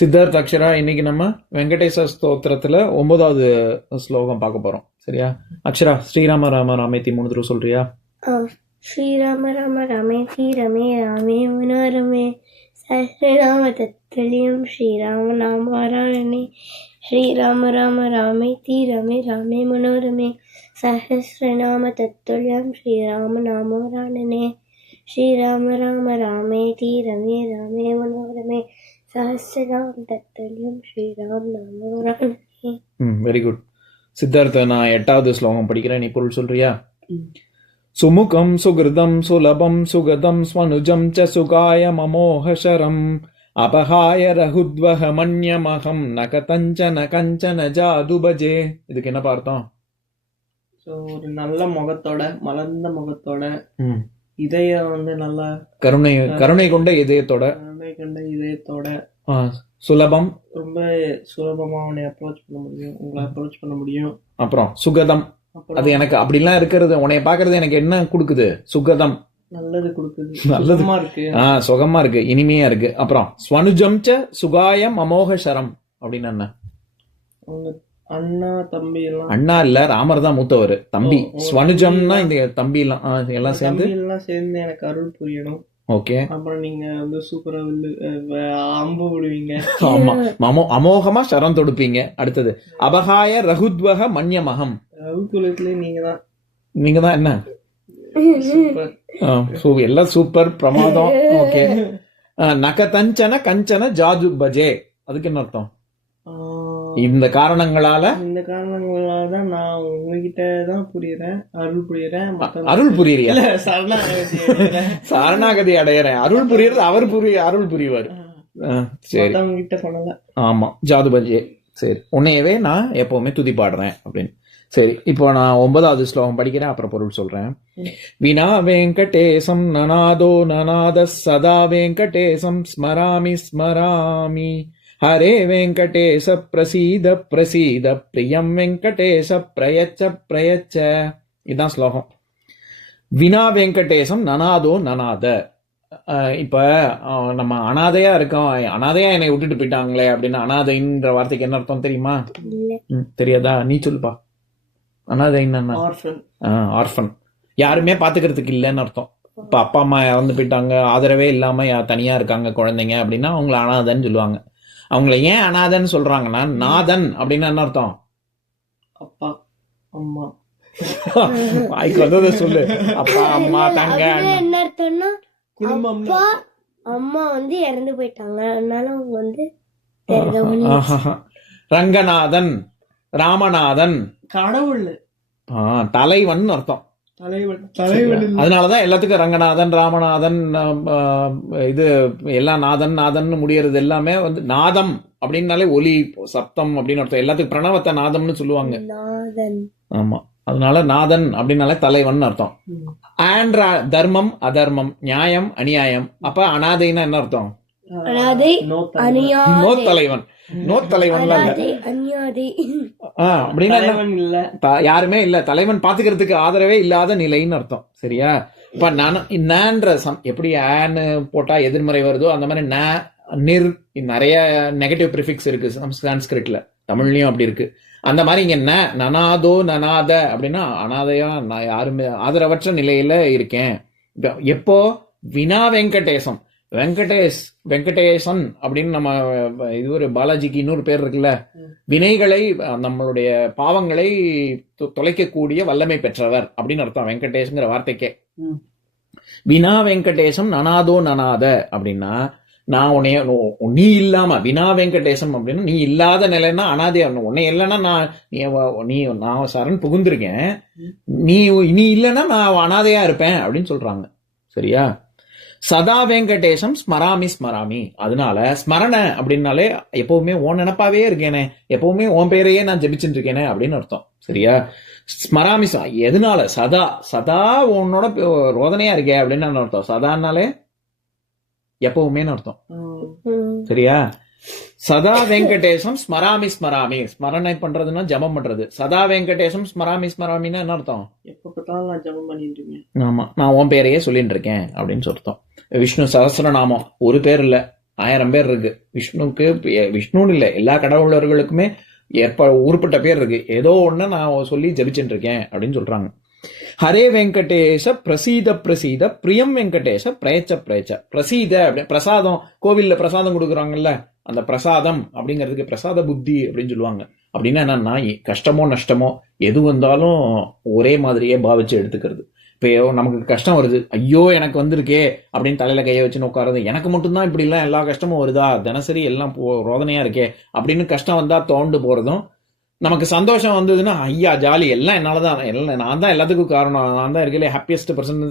சித்தார்த் அக்ஷரா இன்னைக்கு நம்ம வெங்கடேச ஸ்தோத்திரத்துல ஒன்பதாவது ஸ்லோகம் பார்க்க போறோம். சரியா? அக்ஷரா ஸ்ரீராம ராம ராமேத்தி மூணு தடவை சொல்றியா? ஸ்ரீராம ராம ரமே ரமே ராமே மனோரமே சஹசிரநாம தத்தலியம் ஸ்ரீராம நாமாராயணே ஸ்ரீராம ராம ராமே ரமே ராமே மனோரமே சஹசிரநாம தத்துல்யம் ஸ்ரீராம நாமாராயணே ஸ்ரீராம ராம ராமே ரமே ராமே மனோரமே சஹசிரநாம தத்துல்யம் ஸ்ரீராம நாமாராயணே ம் வெரி குட் சித்தார்த்த நான் எட்டாவது ஸ்லோகம் படிக்கிறேன். நீ பொருள் சொல்றியா? சுமுகம் சுகிருதம் சுலபம் சுகதம் ஸ்வனுஜம் ச சுகாய மமோகசரம். அபகாய ரகுத்வக மன்யமகம். ந கதஞ்சன கஞ்சன ஜாதுபஜே. இதுக்கு என்ன பார்த்தோம்? ஸோ ஒரு நல்ல முகத்தோட மலர்ந்த முகத்தோட ம். இதயம் வந்து நல்லா கருணை கருணை கொண்ட இதயத்தோட ஆ, சுலபம். ரொம்ப சுலபமா உன்னை அப்ரோச் பண்ண முடியும். உங்களை அப்ரோச் பண்ண முடியும். அப்புறம் சுகதம். அது எனக்கு அப்படிலாம் இருக்கிறது. உன்னைய பாக்குறது எனக்கு என்ன கொடுக்குது? சுகதம். நல்லது கொடுக்குது. நல்லது. இருக்கு. ஆ சுகமா இருக்கு. இனிமையா இருக்கு. அப்புறம் ஸ்வனுஜம் ச சுகாயம் அமோக சரம் அப்படின்னு என்ன? அண்ணா தம்பி எல்லாம். அண்ணா இல்ல ராமர் தான் மூத்தவர். தம்பி. ஸ்வனுஜம்னா இந்த தம்பி எல்லாம் எல்லாம் சேர்ந்து? எல்லாம் சேர்ந்து எனக்கு அருள் புரியணும். ஓகே அப்புறம் நீங்க வந்து சூப்பரா அம்பு விடுவீங்க. ஆமா. மமோ அமோகமா சரம் தொடுப்பீங்க. அடுத்தது அபகாய ரகுத்வக மன்யமகம். ரவுக்குலத்துல நீங்க தான். நீங்க தான் என்ன? சூப்பர் ஆ, சூ- எல்லாம் சூப்பர் பிரமாதம். ஓகே நகதஞ்சன கஞ்சன ஜாது பஜே அதுக்கு என்ன அர்த்தம்? இந்த காரணங்களால? இந்த காரணங்களால தான் நான் உங்ககிட்ட தான் புரியறேன் அருள் புரியறேன் அருள் புரியறியா? சரணாகதி அடையறேன். அருள் புரியறது அவர் புரிய அருள் புரிவார். சரி. கிட்ட பண்ணல ஆமா ஜாதுபஜே சரி. உன்னையவே நான் எப்பவுமே துதி பாடுறேன் அப்படின்னு. சரி இப்போ நான் ஒன்பதாவது ஸ்லோகம் படிக்கிறேன் அப்புறம் பொருள் சொல்றேன். வினா வெங்கடேசம் நனாதோ நனாத சதா வெங்கடேசம் ஸ்மராமி ஸ்மராமி. ஹரே வெங்கடேச பிரசீத பிரசீத பிரியம் வெங்கடேச பிரயச்ச பிரயச்ச. இதுதான் ஸ்லோகம். வினா வெங்கடேசம் நனாதோ நனாத. இப்ப நம்ம அனாதையா இருக்கோம். அனாதையா என்னை விட்டுட்டு போயிட்டாங்களே அப்படின்னு அனாதைன்ற வார்த்தைக்கு என்ன அர்த்தம் தெரியுமா? தெரியாதா? நீ சொல்லுப்பா. அனாதைன்னு ஆர்ஃபன் ஆர்ஃபன் யாருமே பாத்துக்கிறதுக்கு இல்லைன்னு அர்த்தம். இப்ப அப்பா அம்மா இறந்து போயிட்டாங்க. ஆதரவே இல்லாம யா- தனியா இருக்காங்க குழந்தைங்க அப்படின்னா அவங்கள அனாதைன்னு சொல்லுவாங்க. அவங்கள ஏன் அனாதைன்னு சொல்றாங்கன்னா நாதன் அப்படின்னு என்ன அர்த்தம்? அப்பா அம்மா. வாய்க்கு வந்ததை சொல்லு. அப்பா அம்மா தங்க. என்ன அர்த்தம்னா குடும்பம் அம்மா வந்து இறந்து போயிட்டாங்க. அதனால அவங்க வந்து. ரங்கநாதன் ராமநாதன். கடவுள். ஆ, தலைவன் அர்த்தம். அதனாலதான் எல்லாத்துக்கும் ரங்கநாதன் ராமநாதன் இது எல்லாம் நாதன் நாதன் முடியறது எல்லாமே வந்து நாதம் அப்படின்னாலே ஒலி சப்தம் அப்படின்னு அர்த்தம். எல்லாத்துக்கும் பிரணவத்தை நாதம்னு சொல்லுவாங்க. நாதன். ஆமா. அதனால நாதன் அப்படின்னாலே தலைவன் அர்த்தம். ஆண்ட்ர தர்மம் அதர்மம் நியாயம் அநியாயம். அப்ப அனாதைன்னா என்ன அர்த்தம்? அனாதை நோ தலைவன். நோ அப்படின்னா யாருமே இல்ல. தலைவன் பாத்துக்கிறதுக்கு ஆதரவே இல்லாத நிலைன்னு அர்த்தம். சரியா? இப்ப நான் நேன்ற சம் எப்படி ஆன்னு போட்டா எதிர்மறை வருதோ அந்த மாதிரி ந நிர் நிறைய நெகட்டிவ் ப்ரிஃபிக்ஸ் இருக்கு சம்- சான்ஸ்கிரிட்ல. தமிழ்லயும் அப்படி இருக்கு. அந்த மாதிரி இங்க ந நனாதோ நனாத அப்படின்னா அனாதையா நான் யாருமே ஆதரவற்ற நிலையில இருக்கேன். இப்ப எப்போ? வினா வெங்கடேசம். வெங்கடேஷ் வெங்கடேசன் அப்படின்னு நம்ம இது ஒரு பாலாஜிக்கு இன்னொரு பேர் இருக்குல்ல. வினைகளை நம்மளுடைய பாவங்களை தொலைக்கக்கூடிய வல்லமை பெற்றவர் அப்படின்னு அர்த்தம். வெங்கடேஷ்ங்கிற வார்த்தைக்கே. வினா வெங்கடேசம் நனாதோ நனாத அப்படின்னா நான் உன்னைய நீ இல்லாம வினா வெங்கடேசம் அப்படின்னா நீ இல்லாத நிலைன்னா இருக்கணும். உன்னை இல்லைன்னா நான் நீ நான் சரண் புகுந்திருக்கேன். நீ நீ இல்லைன்னா நான் அனாதையா இருப்பேன் அப்படின்னு சொல்றாங்க. சரியா? சதா வெங்கடேசம் ஸ்மராமி ஸ்மராமி. அதனால ஸ்மரண அப்படின்னாலே எப்பவுமே உன் நினப்பாவே இருக்கேனே. எப்பவுமே உன் பேரையே நான் ஜெபிச்சுட்டு இருக்கேனே அப்படின்னு அர்த்தம். சரியா? ஸ்மராமி எதனால? சதா சதா உன்னோட ரோதனையா இருக்கே அப்படின்னு அர்த்தம். சதான்னாலே எப்பவுமேன்னு அர்த்தம். சரியா? சதா வெங்கடேசம் ஸ்மராமி ஸ்மராமி. ஸ்மரணை பண்றதுன்னா ஜபம் பண்றது. சதா வெங்கடேசம் ஸ்மராமி ஸ்மராமின்னா என்ன அர்த்தம்? எப்ப பார்த்தாலும் நான் ஜெபம் பண்ணிட்டு இருக்கேன் ஆமா. நான் உன் பேரையே சொல்லிட்டு இருக்கேன் அப்படின்னு சொல்லிட்டோம் விஷ்ணு சகஸ்ரநாமம் ஒரு பேர் இல்ல. ஆயிரம் பேர் இருக்கு. விஷ்ணுவுக்கு எ- விஷ்ணுன்னு இல்லை. எல்லா கடவுளர்களுக்குமே ஏற்ப உருப்பட்ட பேர் இருக்கு. ஏதோ ஒன்று நான் சொல்லி ஜபிச்சுட்டு இருக்கேன் அப்படின்னு சொல்றாங்க. ஹரே வெங்கடேஷ பிரசீத பிரசீத பிரியம் வெங்கடேஷ பிரயச்ச பிரயச்ச பிரசீத அப்படி பிரசாதம். கோவில்ல பிரசாதம் கொடுக்குறாங்கல்ல. அந்த பிரசாதம் அப்படிங்கிறதுக்கு பிரசாத புத்தி அப்படின்னு சொல்லுவாங்க. அப்படின்னா என்னன்னா கஷ்டமோ நஷ்டமோ எது வந்தாலும் ஒரே மாதிரியே பாவிச்சு எடுத்துக்கிறது. இப்போ நமக்கு கஷ்டம் வருது. ஐயோ எனக்கு வந்திருக்கே அப்படின்னு தலையில கையை வச்சுன்னு உட்காருது எனக்கு மட்டும்தான் இப்படி எல்லாம் எல்லா கஷ்டமும் வருதா? தினசரி எல்லாம் போ ரோதனையா இருக்கே அப்படின்னு கஷ்டம் வந்தா தோண்டு போறதும் நமக்கு சந்தோஷம் வந்ததுன்னா ஐயா ஜாலி எல்லாம் என்னால் தான் எல்லாம் நான் தான் எல்லாத்துக்கும் காரணம். நான் தான் இருக்கலே ஹாப்பியஸ்ட் பர்சன்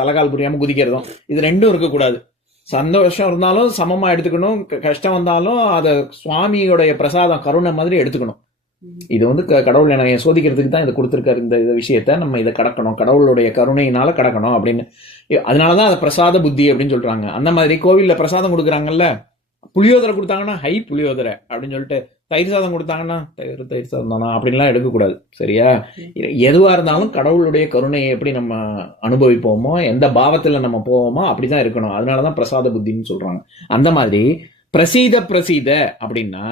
தலைகால் புரியாமல் குதிக்கிறதும். இது ரெண்டும் இருக்கக்கூடாது. சந்தோஷம் இருந்தாலும் சமமா எடுத்துக்கணும். கஷ்டம் வந்தாலும் அதை சுவாமியோடைய பிரசாதம் கருணை மாதிரி எடுத்துக்கணும். இது வந்து க- கடவுள் என்னை சோதிக்கிறதுக்கு தான் இதை கொடுத்துருக்காரு இந்த இந்த விஷயத்த. நம்ம இதை கடக்கணும். கடவுளுடைய கருணையினால கடக்கணும் அப்படின்னு. அதனாலதான் அதை பிரசாத புத்தி அப்படின்னு சொல்றாங்க. அந்த மாதிரி கோவில்ல பிரசாதம் கொடுக்குறாங்கல்ல புளியோதரை கொடுத்தாங்கன்னா ஹை புளியோதரை அப்படின்னு சொல்லிட்டு தயிர் சாதம் கொடுத்தாங்கன்னா தயிர் தயிர் சாதம் தானா? அப்படின்லாம் எடுக்கக்கூடாது. சரியா? எதுவாக இருந்தாலும் கடவுளுடைய கருணையை எப்படி நம்ம அனுபவிப்போமோ எந்த பாவத்தில் நம்ம போவோமோ அப்படி தான் இருக்கணும். அதனால தான் பிரசாத புத்தின்னு சொல்கிறாங்க அந்த மாதிரி பிரசீத பிரசீத அப்படின்னா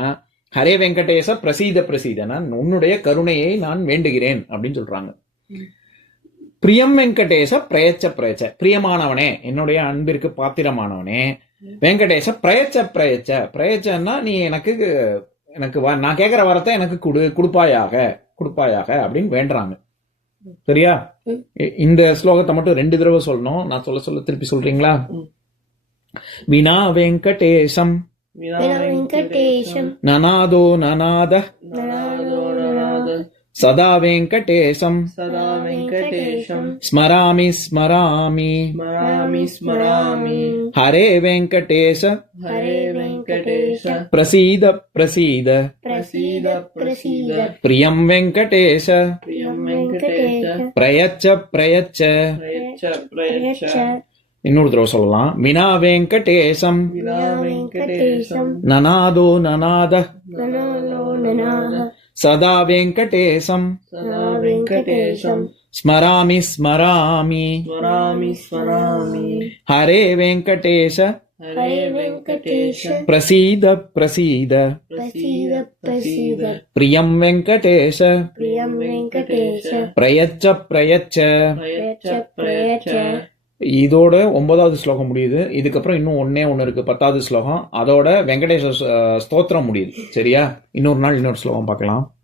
ஹரே வெங்கடேச பிரசீத பிரசீதனா நான் உன்னுடைய கருணையை நான் வேண்டுகிறேன் அப்படின்னு சொல்கிறாங்க பிரியம் வெங்கடேச பிரயச்ச பிரயச்ச. பிரியமானவனே என்னுடைய அன்பிற்கு பாத்திரமானவனே. வெங்கடேச பிரயச்ச பிரயச்ச. பிரயச்சன்னா நீ எனக்கு எனக்கு நான் கேட்கிற வரத்தை எனக்கு கொடு கொடுப்பாயாக கொடுப்பாயாக அப்படின்னு வேண்டுறாங்க. சரியா? இந்த ஸ்லோகத்தை மட்டும் ரெண்டு தடவை சொல்லணும். நான் சொல்ல சொல்ல திருப்பி சொல்றீங்களா. வினா வெங்கடேசம். நனாதோ நனாத நனாதோ நனாத சதா வெங்கடேசம் சதா வெங்கடேஷம் ஸ்மராமி ஸ்மராமி ஸ்மராமி ஸ்மராமி ஹரே வெங்கடேச ஹரே வெங்கடேஷ பிரசீத பிரசீத பிரசீத பிரசீத பிரியம் வெங்கடேச பிரியம் வெங்கடேஷ பிரயச்ச பிரயச்ச பிரயச்ச பிரயச்ச இன்னொரு தடவை சொல்லலாம் வினா வெங்கடேசம் வினா வெங்கடேஷம் நனாதோ நனாத நனானோ நனாக சதா வெங்கடேசம் சதா வெங்கடேஷம் ஸ்மராமி ஸ்மராமி ஸ்மராமி ஸ்மராமி ஹரே வெங்கடேஷ ஹரே வெங்கடேஷ பிரசீத பிரசீத பிரசீத பிரசீத பிரியம் வெங்கடேஷ பிரியம் வெங்கடேஷ பிரயச்ச பிரயச்ச பிரயச்ச பிரயச்ச இதோட ஒன்பதாவது ஸ்லோகம் முடியுது. இதுக்கப்புறம் இன்னும் ஒன்னே ஒன்று இருக்கு. பத்தாவது ஸ்லோகம். அதோட வெங்கடேஸ்வர ஸ்தோத்திரம் முடியுது. சரியா? இன்னொரு நாள் இன்னொரு ஸ்லோகம் பார்க்கலாம்.